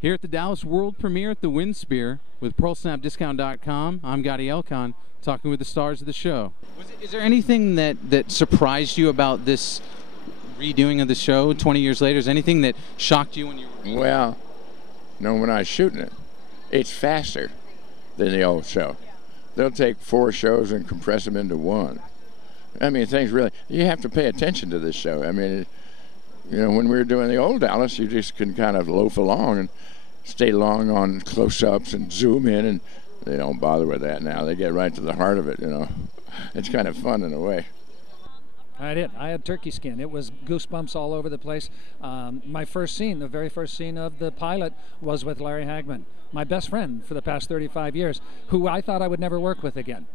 Here at the Dallas World Premiere at the WinSpear with PearlSnapDiscount.com, I'm Gotti Elcon, talking with the stars of the show. Is there anything that surprised you about this redoing of the show 20 years later? Is there anything that shocked you when you were Well, no, when I was shooting it, it's faster than the old show. They'll take 4 shows and compress them into one. I mean, things really, you have to pay attention to this show. I mean, you know, when we were doing the old Dallas, you just can kind of loaf along and stay long on close-ups and zoom in, and they don't bother with that now. They get right to the heart of it, you know. It's kind of fun in a way. I did. I had turkey skin. It was goosebumps all over the place. My first scene, the very first scene of the pilot, was with Larry Hagman, my best friend for the past 35 years, who I thought I would never work with again,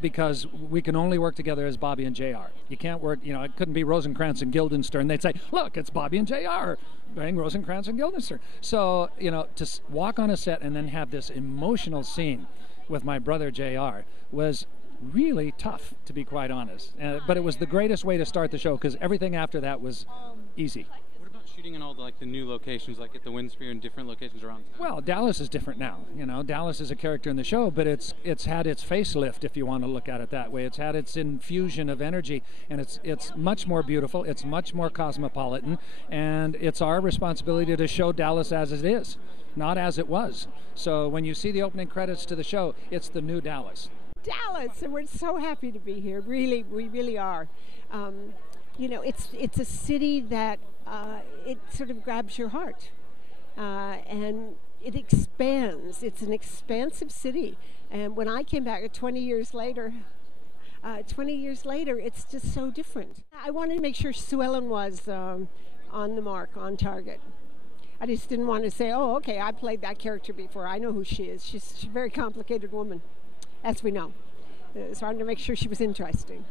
because we can only work together as Bobby and JR. You can't work, you know, it couldn't be Rosencrantz and Guildenstern. They'd say, look, it's Bobby and JR, playing Rosencrantz and Guildenstern. So, you know, to walk on a set and then have this emotional scene with my brother JR was really tough, to be quite honest. But it was the greatest way to start the show, because everything after that was easy. What about shooting in all the new locations, like at the WinSpear and different locations around town? Well, Dallas is different now. You know, Dallas is a character in the show, but it's had its facelift, if you want to look at it that way. It's had its infusion of energy, and it's much more beautiful. It's much more cosmopolitan, and it's our responsibility to show Dallas as it is, not as it was. So when you see the opening credits to the show, it's the new Dallas. Dallas, and we're so happy to be here. Really, we really are. You know, it's a city that it sort of grabs your heart, and it expands. It's an expansive city. And when I came back 20 years later, it's just so different. I wanted to make sure Sue Ellen was on the mark, on target. I just didn't want to say, oh, okay, I played that character before. I know who she is. She's a very complicated woman, as we know. So I wanted to make sure she was interesting.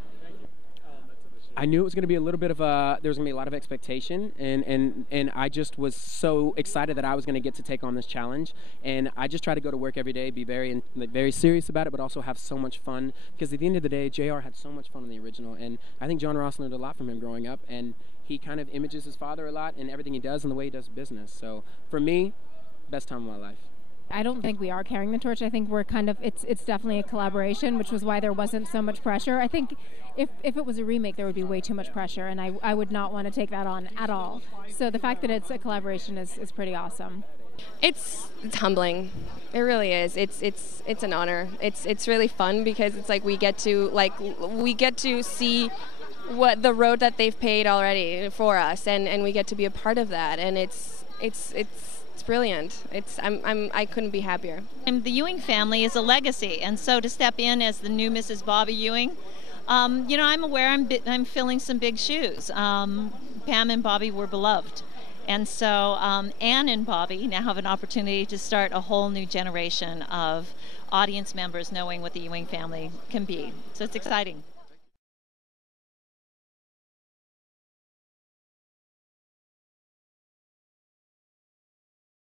I knew it was going to be a little bit of there was going to be a lot of expectation, and I just was so excited that I was going to get to take on this challenge. And I just try to go to work every day, be very serious about it, but also have so much fun, because at the end of the day, JR had so much fun in the original, and I think John Ross learned a lot from him growing up, and he kind of images his father a lot in everything he does and the way he does business. So for me, best time of my life. I don't think we are carrying the torch. I think we're kind of, it's definitely a collaboration, which was why there wasn't so much pressure. I think if it was a remake, there would be way too much pressure, and I would not want to take that on at all. So the fact that it's a collaboration is pretty awesome. It's humbling. It really is. It's an honor. It's really fun, because it's like we get to see what the road that they've paved already for us, and we get to be a part of that, and it's brilliant. I couldn't be happier. And the Ewing family is a legacy, and so to step in as the new Mrs. Bobby Ewing, you know, I'm aware I'm filling some big shoes. Pam and Bobby were beloved, and so Ann and Bobby now have an opportunity to start a whole new generation of audience members knowing what the Ewing family can be. So it's exciting.